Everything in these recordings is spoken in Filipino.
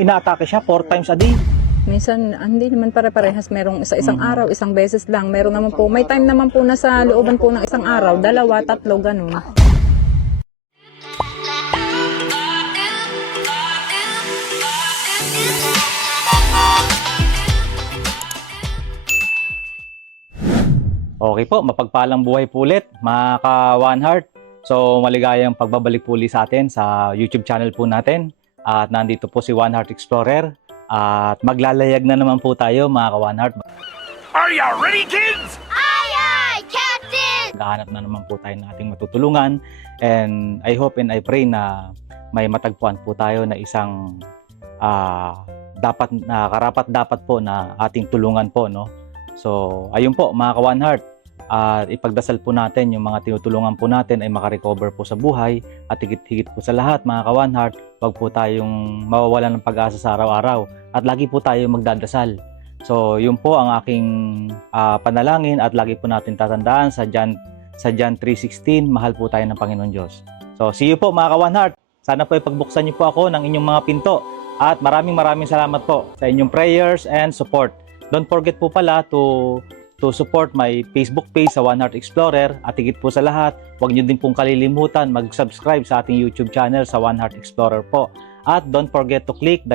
inaatake siya 4 times a day. Minsan, hindi naman pare-parehas. Merong isang araw, isang beses lang. Meron naman po, may time naman po na sa looban po ng isang araw, 2, 3, ganun. Okay po, mapagpalang buhay po ulit, mga ka-One Heart. So, maligayang pagbabalik po ulit sa atin sa YouTube channel po natin. At nandito po si One Heart Explorer. At maglalayag na naman po tayo, mga ka-One Heart. Are you ready, kids? Aye, aye, Captain! Gahanap na naman po tayo ng ating matutulungan. And I hope and I pray na may matagpuan po tayo na isang karapat dapat po na ating tulungan po, no? So, ayun po, mga ka-One Heart. At ipagdasal po natin yung mga tinutulungan po natin ay makarecover po sa buhay. At higit-higit po sa lahat, mga ka-One Heart, wag po tayong mawawalan ng pag-asa sa araw-araw. At lagi po tayo magdadasal. So, yun po ang aking panalangin at lagi po natin tatandaan sa John 3:16, mahal po tayo ng Panginoon Diyos. So, see you po, mga ka-One Heart. Sana po ipagbuksan niyo po ako ng inyong mga pinto. At maraming salamat po sa inyong prayers and support. Don't forget po pala to support my Facebook page sa One Heart Explorer. At higit po sa lahat, huwag niyo din pong kalilimutan mag-subscribe sa ating YouTube channel sa One Heart Explorer po. At don't forget to click the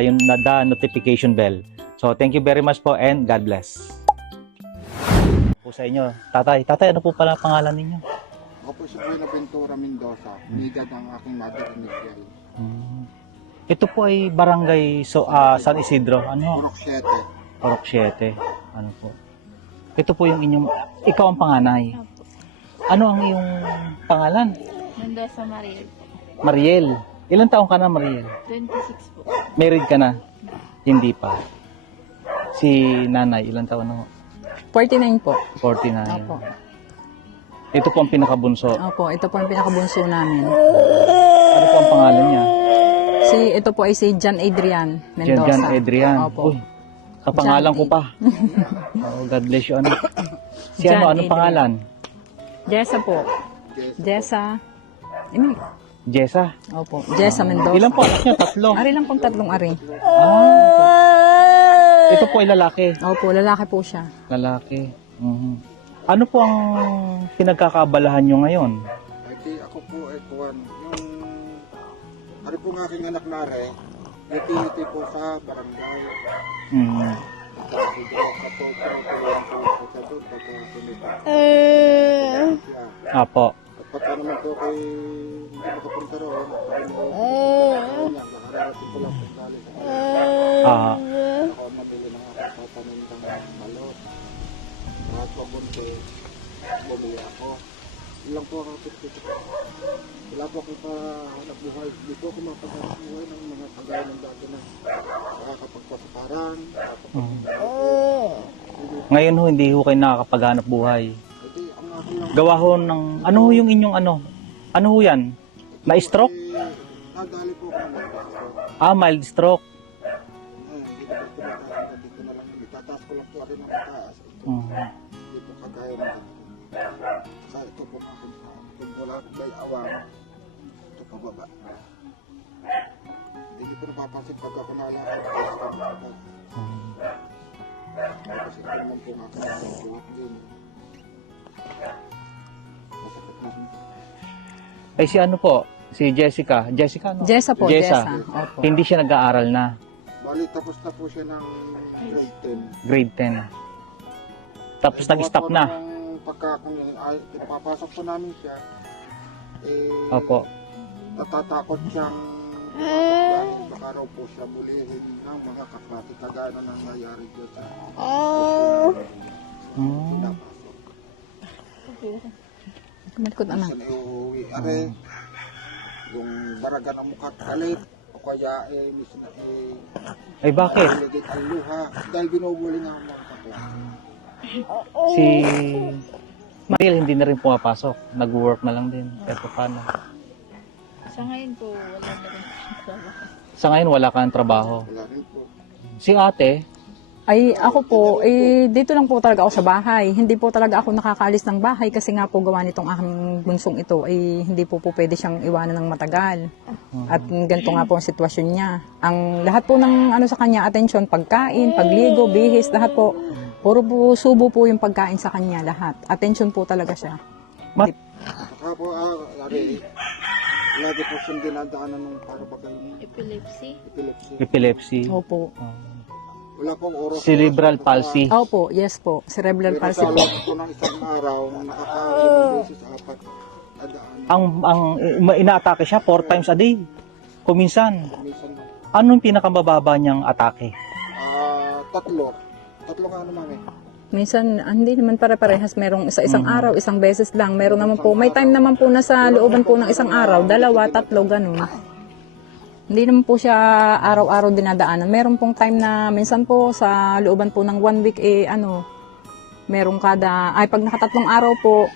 notification bell. So thank you very much po and God bless. Po sa inyo, tatay, ano po pala pangalan ninyo? Ako po si Buenaventura Mendoza, nigad ang aking mother initial. Ito po ay barangay San Isidro, ano? Purok 7. Orok 7. Ano po? Ito po yung inyong, ikaw ang panganay. Ano ang iyong pangalan? Mendoza Mariel. Mariel. Ilan taong ka na, Mariel? 26 po. Married ka na? Hindi pa. Si nanay, ilan taon na? 49 po. 49. Opo. Ito po ang pinakabunso. Opo, ito po ang pinakabunso namin. Ano po ang pangalan niya? Ito po ay si John Adrian Mendoza. John Adrian. Opo. Uy, kapangalan John ko pa. Oh, God bless you. Ano? Si John anong Adrian. pangalan? Jessa po. Jessa. Jessa. Opo. Jessa Mendoza. Ilan po anak niya? 3. Ari lang pong 3 ari. Ito po ay lalaki. Opo, lalaki po siya. Lalaki. Ano po ang pinagkakaabalahan nyo ngayon? Ay, ako po ay kuwan. Ano po ng aking anak nare, utility po sa barangay. Apo. At pagka naman po kay hindi makapunta roon, nakarating ko lang po dali sa Ah. ako ang mabili ng aking papanindang balot. At papunto, bumili ako. Ilang po ako pipito. Wala po ako pa hanap buhay. Hindi po ako mapaghanap buhay ng mga kagaya ng dati na nakakapagpasakarang. Ngayon ho, hindi ho kayo nakakapaghanap buhay. Hindi, ang akin lang. Gawa ho ng, ano ho yung inyong ano? Ano ho yan? Na-stroke? Nadali po ako ng nagpaso. Mild stroke. Hindi ko po pinataas. Hindi ko na lang. Itataas ko lang po rin ang mataas. Hindi po kagaya ng dati. Sa ito po mga kung wala akong may awang, ito pababa. Hindi ko napapansin pag ako nalakad. Kasi ito naman po nga kung din. Masakit na rin. Eh si ano po? Si Jessica. Jessica, no? Jessa po, Jessa. Jessa. Opo. Hindi siya nag-aaral na. Bali, tapos na po siya ng grade 10. Grade 10. Tapos nag-stop na. Pagka kung papasok po namin siya, Opo. natatakot siyang dahil baka raw po siya bulihin ng mga kaklase kagaya na nangyayari dyan sa pinapasok. Kumalikot anak. Minsan iuwi are, yung baraga ng mukha kalit, o kaya minsan Ay bakit? iligit ang luha dahil binubuli nga ang mga kaklase. Si Mariel hindi na rin pumapasok. Nag-work na lang din. Kahit paano. Sa ngayon po, wala na rin trabaho. Sa ngayon wala kang trabaho. Wala rin po. Si ate, Ay, ako po, dito lang po talaga ako sa bahay. Hindi po talaga ako nakakaalis ng bahay kasi nga po gawa nitong aking bunsong ito ay hindi po pwede siyang iwanan ng matagal. At ganito nga po ang sitwasyon niya. Ang lahat po ng sa kanya, atensyon, pagkain, pagligo, bihis, lahat po. Puro po, subo po yung pagkain sa kanya, lahat. Atensyon po talaga siya. Saka po, lagi po siyang dinadaanan ng para ba kayong Epilepsy. epilepsy. Epilepsy. Opo. Wala pong oras. Cerebral palsy. Opo, yes po. Cerebral Pero palsy sa po. loob po ng isang araw, nakaka-limang beses, apat na daan. Ang inaatake siya 4 times a day. Kuminsan. Minsan, Anong pinakamababa niyang atake? tatlo. Tatlo nga naman eh. Minsan, hindi naman pare-parehas. Merong isang araw, isang beses lang. Meron naman po, may time naman po na sa looban po ng isang araw, 2, 3, ganun. Hindi naman po siya araw-araw dinadaanan. Meron pong time na minsan po sa looban po ng 1 week, merong pag nakatatlong araw po,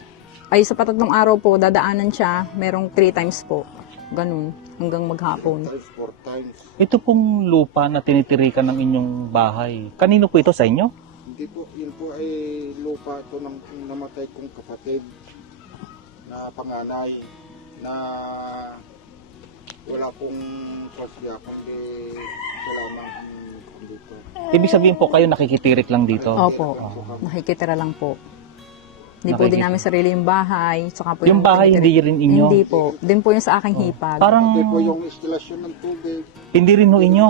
sa patatlong araw po, dadaanan siya, merong 3 times po. Ganun, hanggang maghapon. 4 times. Ito pong lupa na tinitirikan ng inyong bahay. Kanino po ito sa inyo? Hindi po, yun po ay lupa ito ng namatay kong kapatid na panganay na wala pong pasya kundi siya lamang ang dito. Ibig sabihin po kayo nakikitirik lang dito. Opo, nakikitira lang po. Hindi po din namin sarili yung bahay. Saka po Yung bahay hindi rin inyo? Hindi po. Din po yung sa aking hipag. Parang Pati po yung instalasyon ng tubig. hindi rin ho inyo.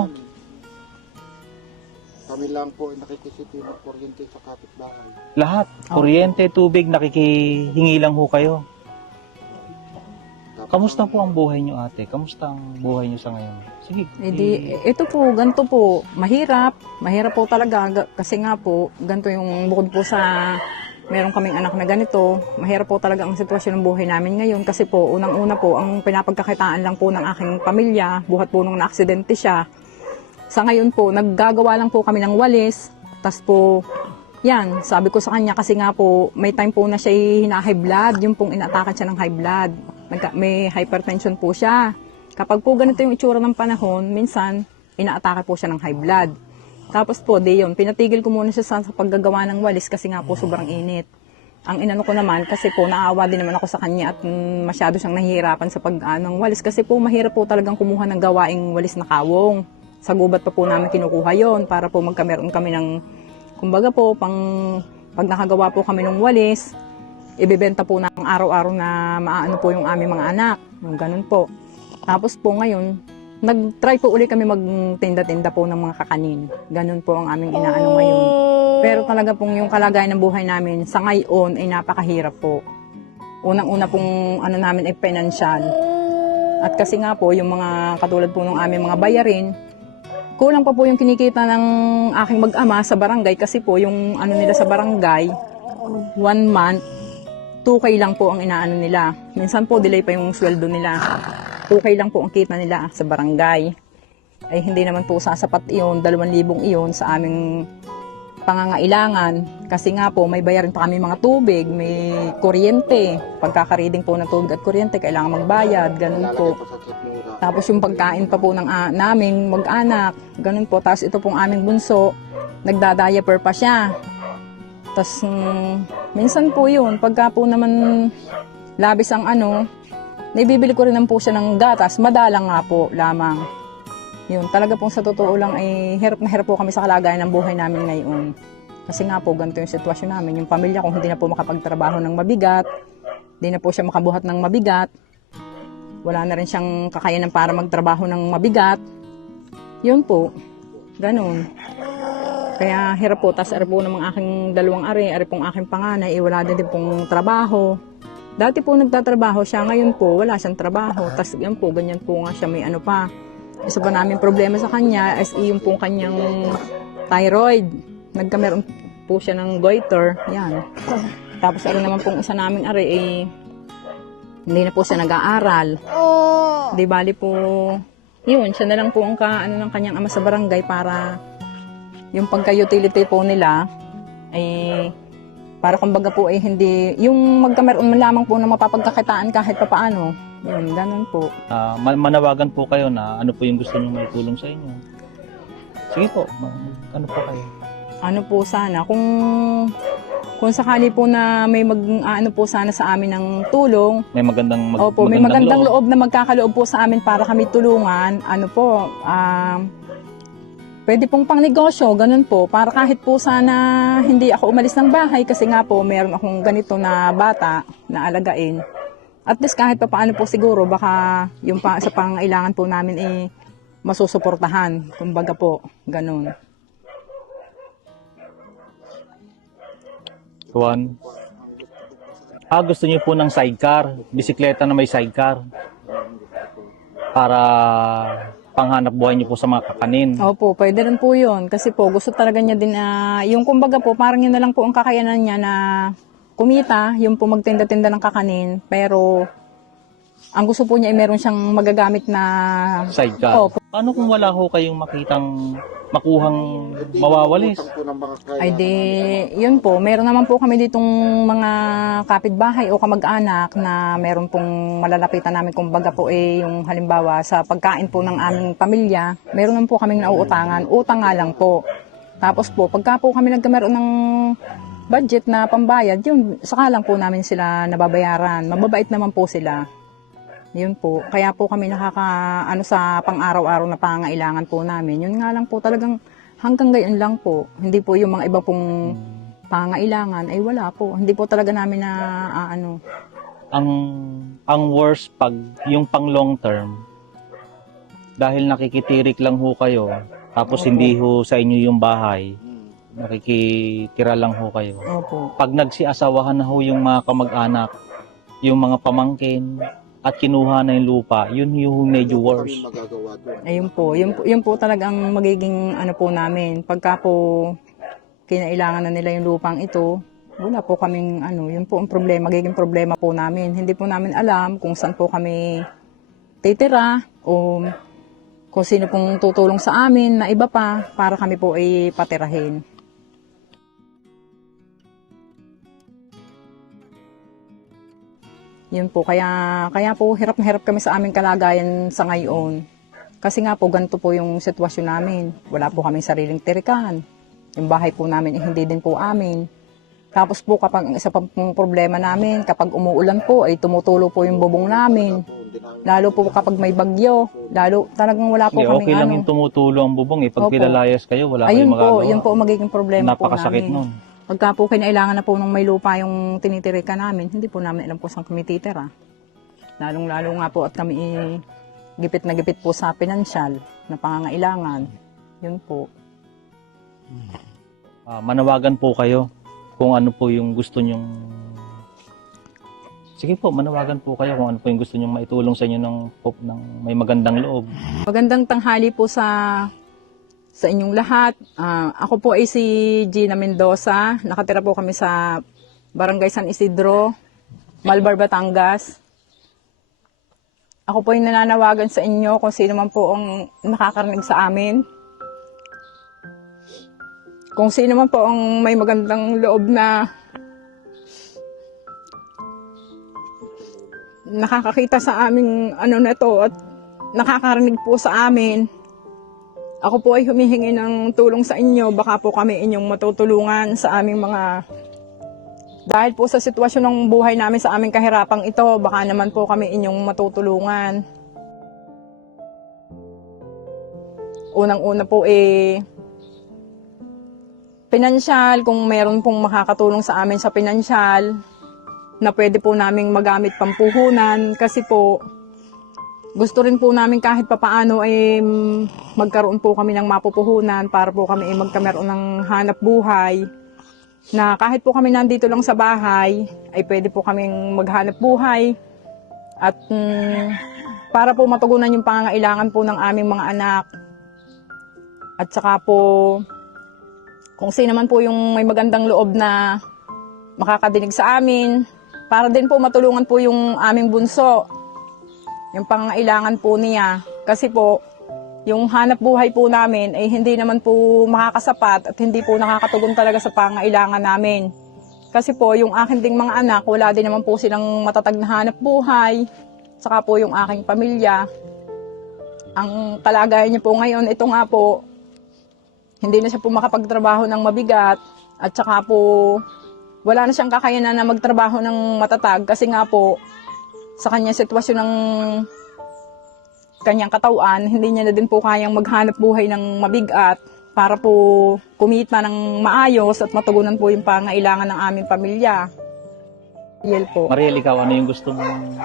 Kami lang po ay nakikisiti ng kuryente sa kapitbahay. Lahat. Kuryente, tubig, nakikihingi lang ho kayo. Tapos Kamusta po ang buhay niyo, ate? Kamusta ang buhay niyo sa ngayon? Sige. Ito po, ganito po, mahirap. Mahirap po talaga kasi nga po, ganito yung bukod po sa meron kaming anak na ganito. Mahirap po talaga ang sitwasyon ng buhay namin ngayon kasi po, unang-una po, ang pinapagkakitaan lang po ng aking pamilya, buhat po nung na-aksidente siya. Sa ngayon po, naggagawa lang po kami ng walis. Tas po, yan, sabi ko sa kanya kasi nga po, may time po na siya hina-high blood, yung pong inatakan siya ng high blood. May hypertension po siya. Kapag po ganito yung itsura ng panahon, minsan, inaatake po siya ng high blood. Tapos po, pinatigil ko muna siya sa paggagawa ng walis kasi nga po sobrang init. Ang inano ko naman, kasi po naawa din naman ako sa kanya at masyado siyang nahihirapan sa pag-anong walis. Kasi po mahirap po talagang kumuha ng gawaing walis na kawong. Sa gubat pa po namin kinukuha yon para po magkameron kami ng, kumbaga po, pag nakagawa po kami ng walis, ibebenta po ng araw-araw na maaano po yung aming mga anak. Yung ganun po. Tapos po ngayon, nag-try po ulit kami magtinda-tinda po ng mga kakanin. Ganun po ang aming inaano ngayon. Pero talaga pong yung kalagayan ng buhay namin sa ngayon ay napakahirap po. Unang-una pong namin ay financial. At kasi nga po, yung mga katulad po ng aming mga bayarin, kulang pa po yung kinikita ng aking mag-ama sa barangay kasi po yung nila sa barangay, 1 month, 2K lang po ang inaano nila. Minsan po, delay pa yung sweldo nila. 2K lang po ang kita nila sa barangay. Ay hindi naman po sasapat iyon, 2,000 iyon sa aming pangangailangan. Kasi nga po, may bayarin pa kami mga tubig, may kuryente. Pagkakareading po ng tubig at kuryente, kailangan magbayad, ganun po. lalagay pa sa sikmura. Tapos yung pagkain pa po ng naming mag-anak, ganun po. Tapos ito pong aming bunso, nagda-diaper pa siya. Tapos minsan po yun, pagka po naman labis ang naibibili ko rin naman po siya ng gatas, madalang nga po lamang. Yun, talaga pong sa totoo lang ay hirap na hirap po kami sa kalagayan ng buhay namin ngayon. Kasi nga po, ganito yung sitwasyon namin. Yung pamilya ko hindi na po makapagtrabaho ng mabigat, hindi na po siya makabuhat ng mabigat, wala na rin siyang kakayanan para magtrabaho ng mabigat. Yun po, ganun. Kaya hirap po, tas ari po ng mga aking 2 ari pong aking panganay, wala din pong trabaho. Dati po nagtatrabaho siya, ngayon po wala siyang trabaho. Tas yan po, ganyan po nga siya, may pa. Isa pa namin problema sa kanya is yung pong kanyang thyroid. Nagkameron po siya ng goiter, yan. Tapos ari naman pong isa naming hindi na po siya nag-aaral. Di bali po, yun, siya na lang po ang ng kanyang ama sa barangay para yung pagka-utility po nila ay para kumbaga po ay hindi yung magkameron man lamang po na mapapagkakitaan kahit papaano. Yun, ganun po. Manawagan po kayo na ano po yung gusto niyo may tulong sa inyo. Sige po, ano po kayo? ano po sana, kung sakali po na may ano po sana sa amin ng tulong, May magandang opo, may magandang loob na magkakaloob po sa amin para kami tulungan, ano po, pwede pong pangnegosyo, ganun po, para kahit po sana hindi ako umalis ng bahay kasi nga po meron akong ganito na bata na alagain. At least kahit pa paano po siguro, baka yung sa pangailangan po namin masusuportahan, kumbaga po, ganun. Juan. Gusto niyo po ng sidecar, bisikleta na may sidecar para panghanap buhay niyo po sa mga kakanin. Opo, pwede rin po yun. Kasi po, gusto talaga niya din yung kumbaga po, parang yun na lang po ang kakayanan niya na kumita, yung po magtinda-tinda ng kakanin. Pero, ang gusto po niya ay meron siyang magagamit na Sidecar. Opo. Paano kung wala ho kayong makitang makuhang mawawalis? Utang po ng mga kaya. Ay di, yun po, meron naman po kami ditong mga kapitbahay o kamag-anak na meron pong malalapitan namin, kumbaga po yung halimbawa sa pagkain po ng aming pamilya, meron naman po kaming nauutangan, utang nga lang po. Tapos po, pagka po kami nagkameron ng budget na pambayad, yun, saka lang po namin sila nababayaran. Mababait naman po sila. Yun po. Kaya po kami sa pang-araw-araw na pangailangan po namin. Yun nga lang po talagang hanggang gayon lang po. Hindi po yung mga iba pong pangailangan ay wala po. Hindi po talaga namin na Ang worst pag yung pang long term, dahil nakikitirik lang ho kayo, tapos Opo. hindi ho sa inyo yung bahay, nakikitira lang ho kayo. Opo. Pag nagsiasawahan na ho yung mga kamag-anak, yung mga pamangkin, at kinuha na yung lupa, yun yung medyo worse. Kami magagawa doon. Ayun po. Yun po talagang magiging po namin. Pagka po kinailangan na nila yung lupang ito, wala po kaming yun po ang problema, magiging problema po namin. Hindi po namin alam kung saan po kami titira o kung sino pong tutulong sa amin na iba pa para kami po ay patirahin. Yun po, kaya po hirap na hirap kami sa aming kalagayan sa ngayon. Kasi nga po, ganito po yung sitwasyon namin. Wala po kaming sariling tirikan. Yung bahay po namin hindi din po amin. Tapos po kapag ang isa pang problema namin, kapag umuulan po, ay tumutulo po yung bubong namin. Lalo po kapag may bagyo, lalo talagang wala po Hindi, kaming okay lang yung tumutulo ang bubong eh. Pag Opo. pinalayas kayo, wala Ayun kayong magagawa. po, yun po ang magiging problema po Napakasakit namin. nun. Pagka po kinailangan na po nung may lupa yung tinitirikan namin, hindi po namin alam po saan kami titira. Lalong-lalo nga po at kami gipit na gipit po sa pinansyal na pangangailangan. Yun po. Manawagan po kayo kung ano po yung gusto nyong... Sige po, manawagan po kayo kung ano po yung gusto nyong maitulong sa inyo ng may magandang loob. Magandang tanghali po sa inyong lahat. Ako po ay si Gina Mendoza. Nakatira po kami sa Barangay San Isidro, Malbar, Batangas. Ako po ay nananawagan sa inyo kung sino man po ang nakakarinig sa amin. Kung sino man po ang may magandang loob na nakakakita sa aming na to at nakakarinig po sa amin. Ako po ay humihingi ng tulong sa inyo. Baka po kami inyong matutulungan sa aming mga... Dahil po sa sitwasyon ng buhay namin sa aming kahirapang ito, baka naman po kami inyong matutulungan. Unang-una po pinansyal, kung meron pong makakatulong sa amin sa pinansyal, na pwede po naming magamit pampuhunan. Kasi po, gusto rin po namin kahit papaano ay magkaroon po kami ng mapupuhunan para po kami ay magkameron ng hanap buhay. Na kahit po kami nandito lang sa bahay, ay pwede po kaming maghanap buhay. At para po matugunan yung pangangailangan po ng aming mga anak. At saka po, kung sino man po yung may magandang loob na makakadinig sa amin, para din po matulungan po yung aming bunso. Yung pangailangan po niya. Kasi po, yung hanap buhay po namin ay hindi naman po makakasapat at hindi po nakakatugon talaga sa pangailangan namin. Kasi po, yung aking ding mga anak, wala din naman po silang matatag na hanap buhay. Saka po yung aking pamilya. Ang kalagayan niya po ngayon, ito nga po, hindi na siya po makapagtrabaho ng mabigat at saka po wala na siyang kakayanan na magtrabaho ng matatag kasi nga po sa kanyang sitwasyon ng kanyang katawan, hindi niya na din po kayang maghanap buhay ng mabigat para po kumita ng maayos at matugunan po yung pangailangan ng aming pamilya. Yan po. Mariel, ikaw, ano yung gusto mong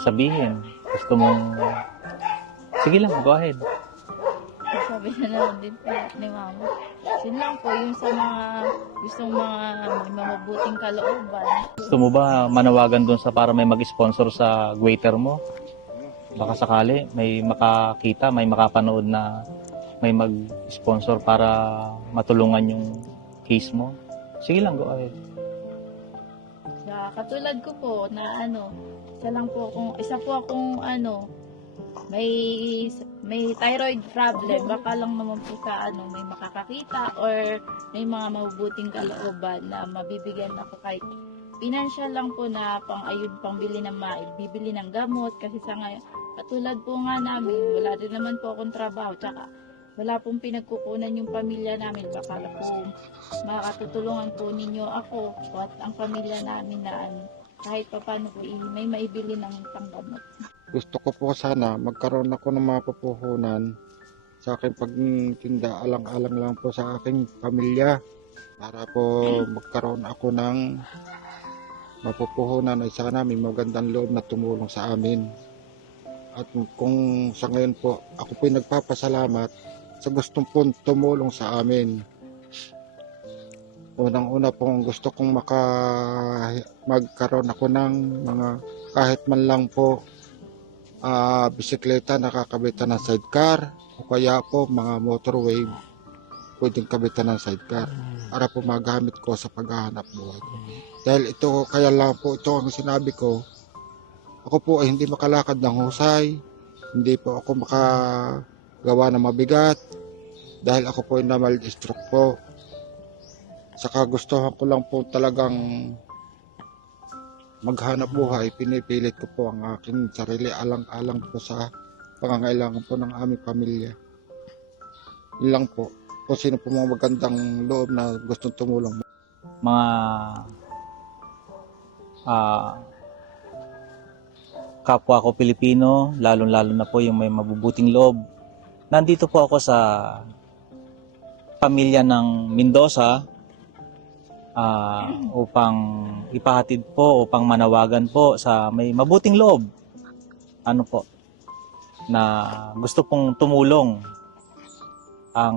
sabihin? Gusto mong... Sige lang, go ahead. Sabi na naman din po ni Mama. Yun lang po, yung sa mga gustong mga may mabuting kalooban. Gusto mo ba manawagan doon sa para may mag-sponsor sa waiter mo? Baka sakali may makakita, may makapanood na may mag-sponsor para matulungan yung case mo. Sige lang, go ahead. Sa katulad ko po na isa po akong may thyroid problem, baka lang naman po sa may makakakita or may mga mabubuting kalooban na mabibigyan ako kahit financial lang po na pangbili bibili ng gamot kasi sa ngayon katulad po nga namin wala din naman po akong trabaho tsaka wala pong pinagkukunan yung pamilya namin, baka po makakatutulungan po ninyo ako at ang pamilya namin na kahit pa paano po may maibili ng panggamot. Gusto ko po sana magkaroon ako ng mga pupuhunan sa aking pagtinda, alang-alang lang po sa aking pamilya para po magkaroon ako ng mapupuhunan ay sana may magandang loob na tumulong sa amin. At kung sa ngayon po ako po nagpapasalamat sa gustong po tumulong sa amin. Unang-una pong gusto kong magkaroon ako ng mga kahit man lang po bisikleta nakakabitan ng sidecar o kaya po mga motorway pwedeng kabitan ng sidecar para po magamit ko sa paghahanap buhay. Dahil ito kaya lang po ito ang sinabi ko, ako po ay hindi makalakad ng husay, hindi po ako makagawa ng mabigat dahil ako po ay na-stroke po. Saka gustuhan ko lang po talagang maghanap buhay, pinipilit ko po ang aking sarili alang-alang po sa pangangailangan po ng aming pamilya. Yun lang po. Kung sino po mga magandang loob na gustong tumulong. Mga kapwa ko Pilipino, lalong-lalo na po yung may mabubuting loob. Nandito po ako sa pamilya ng Mendoza upang ipahatid po, upang manawagan po sa may mabuting loob. Na gusto pong tumulong. Ang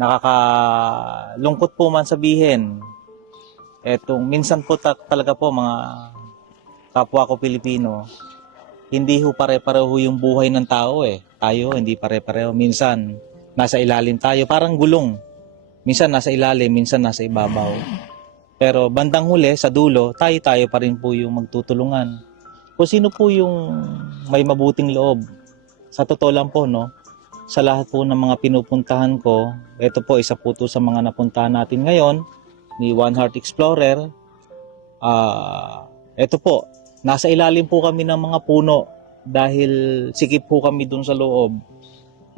nakakalungkot po man sabihin, minsan po talaga po mga kapwa ko Pilipino, hindi ho pare-pareho yung buhay ng tao Tayo, hindi pare-pareho. Minsan, nasa ilalim tayo, parang gulong. Minsan nasa ilalim, minsan nasa ibabaw. Pero bandang huli, sa dulo, tayo pa rin po yung magtutulungan. Kung sino po yung may mabuting loob. Sa totoo lang po, sa lahat po ng mga pinupuntahan ko, ito po, isa po to sa mga napuntahan natin ngayon, ni One Heart Explorer. Ito po, nasa ilalim po kami ng mga puno dahil sikip po kami dun sa loob.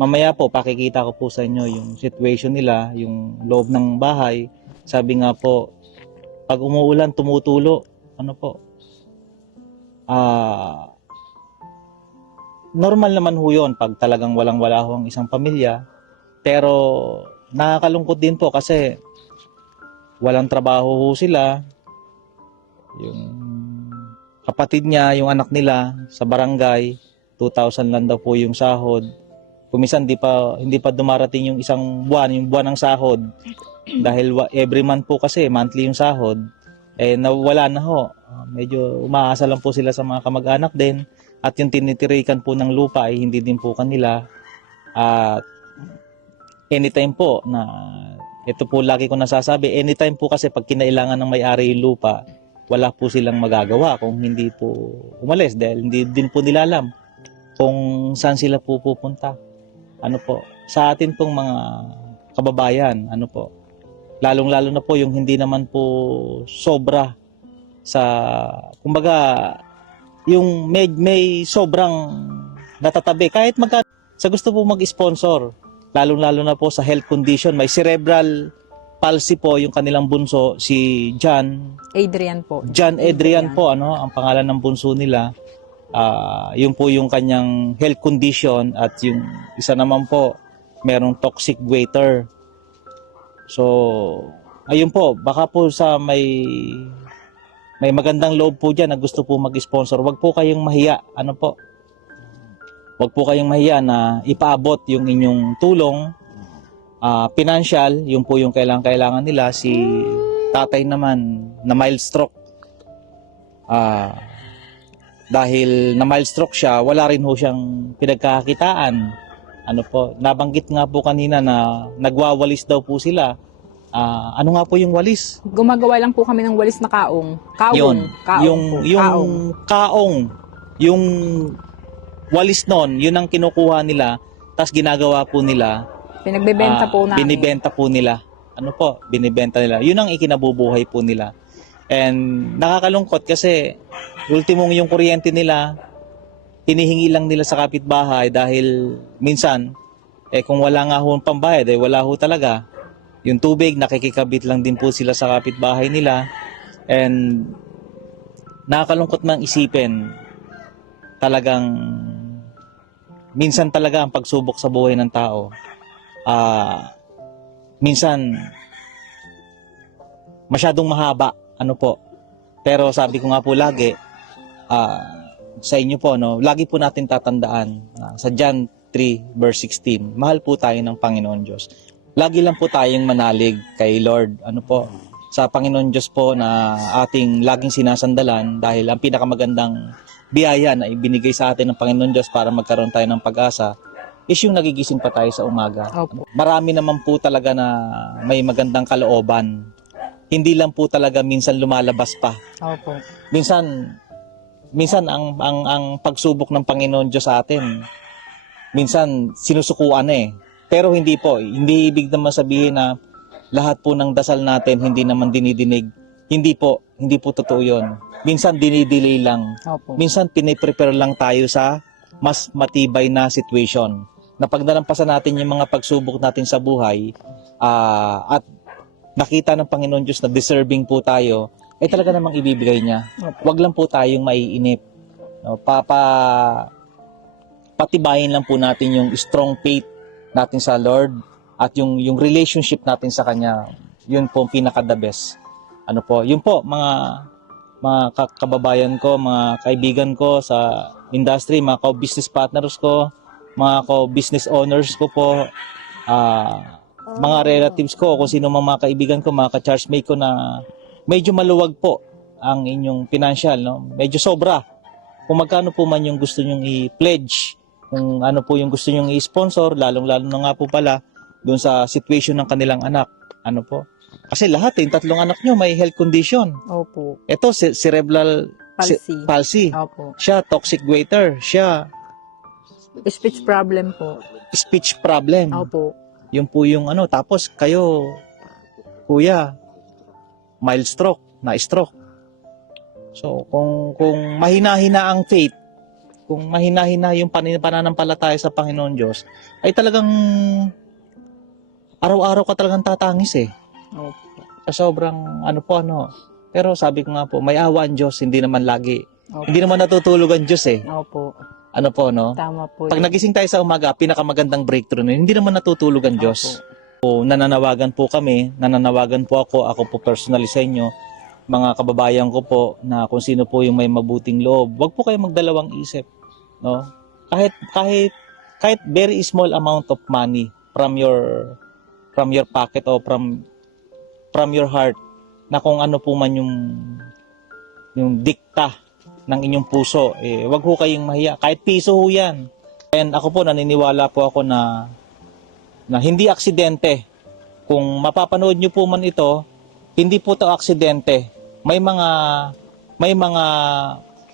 Mamaya po, pakikita ko po sa inyo yung situation nila, yung loob ng bahay. Sabi nga po, pag umuulan, tumutulo. Normal naman ho yun pag talagang walang-wala ho ang isang pamilya. Pero nakakalungkot din po kasi walang trabaho ho sila. Yung kapatid niya, yung anak nila sa barangay, 2,000 lang daw po yung sahod. Kumisan hindi pa dumarating yung isang buwan, yung buwan ng sahod. Dahil every month po kasi, monthly yung sahod. Nawala na ho. Medyo umaasa lang po sila sa mga kamag-anak din. At yung tinitirikan po ng lupa ay hindi din po kanila. At anytime po na, ito po lagi ko nasasabi, anytime po kasi pag kinailangan ng may-ari yung lupa, wala po silang magagawa kung hindi po umalis. Dahil hindi din po nila alam kung saan sila po pupunta. Sa atin pong mga kababayan, lalong-lalo na po yung hindi naman po sobra sa, kumbaga, yung may sobrang natatabi. Kahit sa gusto po mag-sponsor, lalong-lalo na po sa health condition. May cerebral palsy po yung kanilang bunso, si John Adrian po. Adrian po, ano, ang pangalan ng bunso nila. Yun po yung kanyang health condition, at yung isa naman po, merong toxic goiter. So, ayun po, baka po sa may magandang loob po dyan na gusto po mag-sponsor, wag po kayong mahiya, ano po. Wag po kayong mahiya na ipaabot yung inyong tulong, financial, yun po yung kailangan nila. Si tatay naman na mild stroke. Dahil na mild stroke siya, wala rin ho siyang pinagkakakitaan. Ano po, nabanggit nga po kanina na nagwawalis daw po sila. Ano nga po yung walis? Gumagawa lang po kami ng walis na kaong. Yun, Kaong yung kaong, yung walis nun, yun ang kinukuha nila, tapos ginagawa po nila. Pinagbebenta po namin. Binibenta po nila. Ano po? Binibenta nila. Yun ang ikinabubuhay po nila. And nakakalungkot kasi ultimong yung kuryente nila, hinihingi lang nila sa kapitbahay dahil minsan, kung wala nga ho ang pambayad, wala ho talaga. Yung tubig, nakikikabit lang din po sila sa kapitbahay nila. And nakakalungkot mang isipin, talagang minsan talaga ang pagsubok sa buhay ng tao. Minsan masyadong mahaba, ano po. Pero sabi ko nga po lagi, sa inyo po, no, lagi po natin tatandaan sa John 3 verse 16, mahal po tayo ng Panginoon Diyos. Lagi lang po tayong manalig kay Lord, ano po, sa Panginoon Diyos po na ating laging sinasandalan, dahil ang pinakamagandang biyaya na ibinigay sa atin ng Panginoon Diyos para magkaroon tayo ng pag-asa is yung nagigising pa tayo sa umaga. Opo. Marami naman po talaga na may magandang kalooban. Hindi lang po talaga minsan lumalabas pa. Opo. Minsan ang pagsubok ng Panginoon Diyos sa atin, minsan sinusukuan Pero hindi po, hindi ibig naman sabihin na lahat po ng dasal natin hindi naman dinidinig. Hindi po totoo 'yon. Minsan dinidelay lang. Opo. Minsan piniprepare lang tayo sa mas matibay na situation. Na pag nalampasan natin yung mga pagsubok natin sa buhay, at nakita ng Panginoon Diyos na deserving po tayo, talaga namang ibibigay niya. Wag lang po tayong maiinip. No, patibayin lang po natin yung strong faith natin sa Lord, at yung relationship natin sa Kanya. Yun po ang pinaka-the best. Ano po, yun po, mga kababayan ko, mga kaibigan ko sa industry, mga co-business partners ko, mga co-business owners ko po, mga relatives ko, kung sino mga kaibigan ko, mga ka-chargemate ko na medyo maluwag po ang inyong financial, no? Medyo sobra. Kung magkano po man yung gusto nyong i-pledge, kung ano po yung gusto nyong i-sponsor, lalong-lalo na nga po pala doon sa situation ng kanilang anak. Ano po? Kasi lahat, yung tatlong anak nyo may health condition. Opo. Ito, cerebral palsy. Opo. Siya, toxic goiter. Siya, Speech problem po. speech problem. Opo. Yung po yung ano. Tapos kayo, kuya, mild stroke, na-stroke. So, kung mahina-hina ang faith, kung mahina-hina yung pananampalataya sa Panginoon Diyos, ay talagang araw-araw ka talagang tatangis Opo. Sa sobrang Pero sabi ko nga po, may awa ang Diyos, hindi naman lagi. Opo. Hindi naman natutulog ang Diyos Opo. Ano po, no? Tama po. Pag nagising tayo sa umaga, pinakamagandang breakthrough na yun, hindi naman natutulog ang Diyos. So, nananawagan po ako po personally sa inyo, mga kababayan ko po, na kung sino po yung may mabuting loob, wag po kayo magdalawang isip, no? Kahit very small amount of money from your pocket o from your heart, na kung ano po man yung dikta ng inyong puso, wag ho kayong mahiya. Kahit piso ho yan. And ako po, naniniwala po ako na hindi aksidente. Kung mapapanood nyo po man ito, hindi po ito aksidente. May mga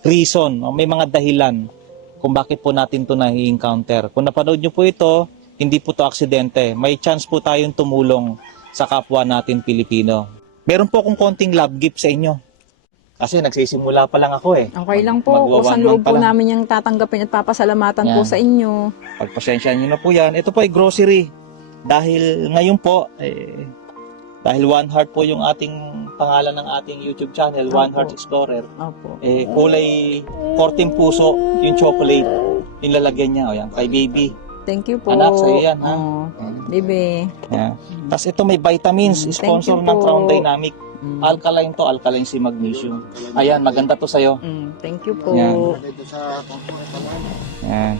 reason, may mga dahilan kung bakit po natin ito na-encounter. Kung napanood nyo po ito, hindi po ito aksidente. May chance po tayong tumulong sa kapwa natin Pilipino. Meron po akong konting love gift sa inyo. Kasi nagsisimula pa lang ako Okay lang po. Kung saan loob po namin yung tatanggapin at papasalamatan po Yan. sa inyo. Pagpasensyahan nyo na po yan. Ito po ay grocery. dahil ngayon po, dahil One Heart po yung ating pangalan ng ating YouTube channel, One Heart Explorer, Opo. kulay korting puso yung chocolate, yung lalagyan niya. O yan, kay baby. Thank you po. Anak, sa'yo yan, ha? Oh, baby. Yan. Tapos ito may vitamins, sponsor you ng po. Crown Dynamic. Alkaline to, alkaline si magnesium. Ayan, maganda to sa'yo. Thank you po. Yan. Dito sa pangkulit Yan.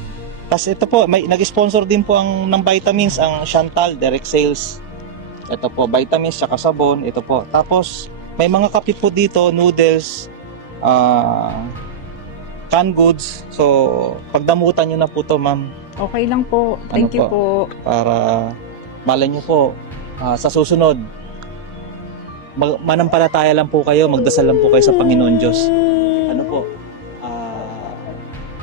Tapos ito po, may nag-sponsor din po ng vitamins ang Chantal Direct Sales. Ito po, vitamins tsaka sabon. Ito po. Tapos, may mga kape po dito, noodles, canned goods. So, pagdamutan nyo na po to, ma'am. Okay lang po. Thank you po. Para malay nyo po, sa susunod, manampalataya lang po kayo, magdasal lang po kayo sa Panginoon Diyos. Ano po,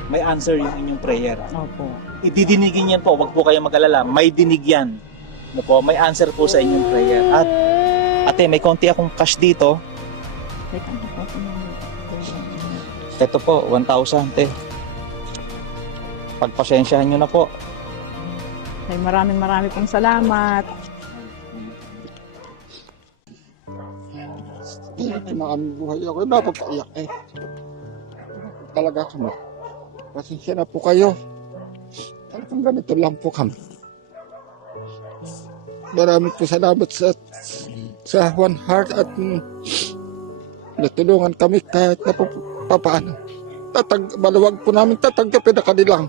may answer yung inyong prayer. Opo. Ididinigin yan po, wag po kayo mag-alala, may dinig yan. Ano po, may answer po sa inyong prayer. At ate, may konti akong cash dito. Wait, ano po? Ito po, 1,000 te. Pagpasensyahan nyo na po. Ay, maraming pong salamat. Ito na aming buhay. Ako napagkaiyak Talaga kami. Pasensya na po kayo. Talagang ganito lang po kami. Maraming po salamat sa One Heart at natulungan kami kahit na po paano. Maluwag po namin tatanggapin na kanilang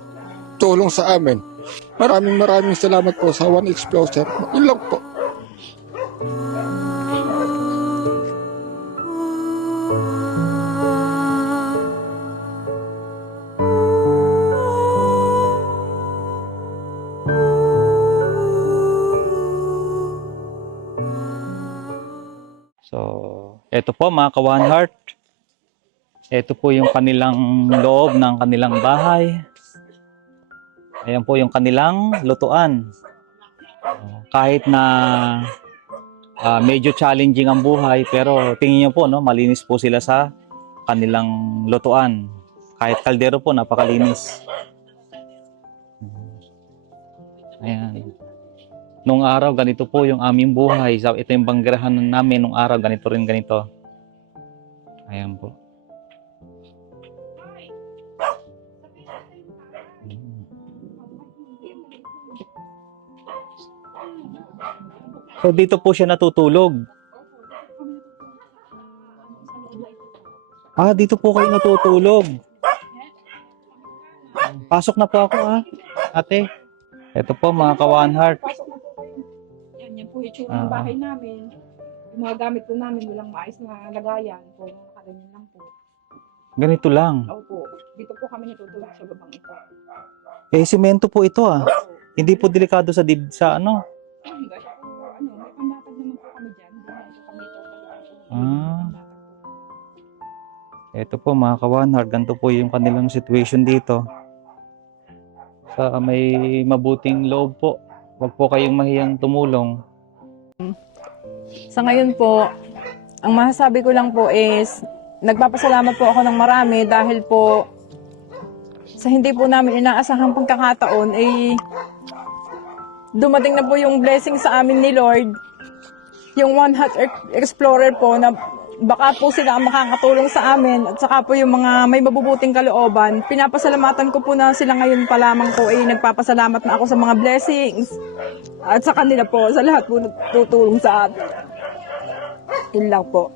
tulong sa amin. Maraming salamat po sa One Explorer. Yun lang po. So, ito po mga ka-One Heart. Ito po yung kanilang loob ng kanilang bahay. Ayan po yung kanilang lutuan. Kahit na medyo challenging ang buhay, pero tingin niyo po, no, malinis po sila sa kanilang lutuan. Kahit kaldero po, napakalinis. Ayan. Nung araw, ganito po yung aming buhay. Ito yung banggerahan namin nung araw, ganito rin ganito. Ayan po. So dito po siya natutulog. Dito po kayo natutulog. Pasok na po ako ate. Ito po mga ka-One Heart. Yan po yung tsura ng bahay namin. Yung mga gamit po namin, walang maayos na lagayan. Po, nakaganyan lang po. Ganito lang. Opo, dito po kami natutulog sa babang ito. Semento po ito Opo. Hindi po delikado sa sa ano. May pandatag naman po kami dyan. Hindi na po kami ito. Ito po mga ka-One Heart, ganito po yung kanilang situation dito. Sa may mabuting loob po. Huwag po kayong mahiyang tumulong. Sa ngayon po, ang masasabi ko lang po is, nagpapasalamat po ako ng marami dahil po sa hindi po namin inaasahang pagkakataon dumating na po yung blessing sa amin ni Lord. Yung One Heart Explorer po na baka po sila ang makakatulong sa amin at saka po yung mga may mabubuting kalooban. Pinapasalamatan ko po na sila ngayon pa lamang po nagpapasalamat na ako sa mga blessings at sa kanila po, sa lahat po na tutulong sa atin. Yun lang po.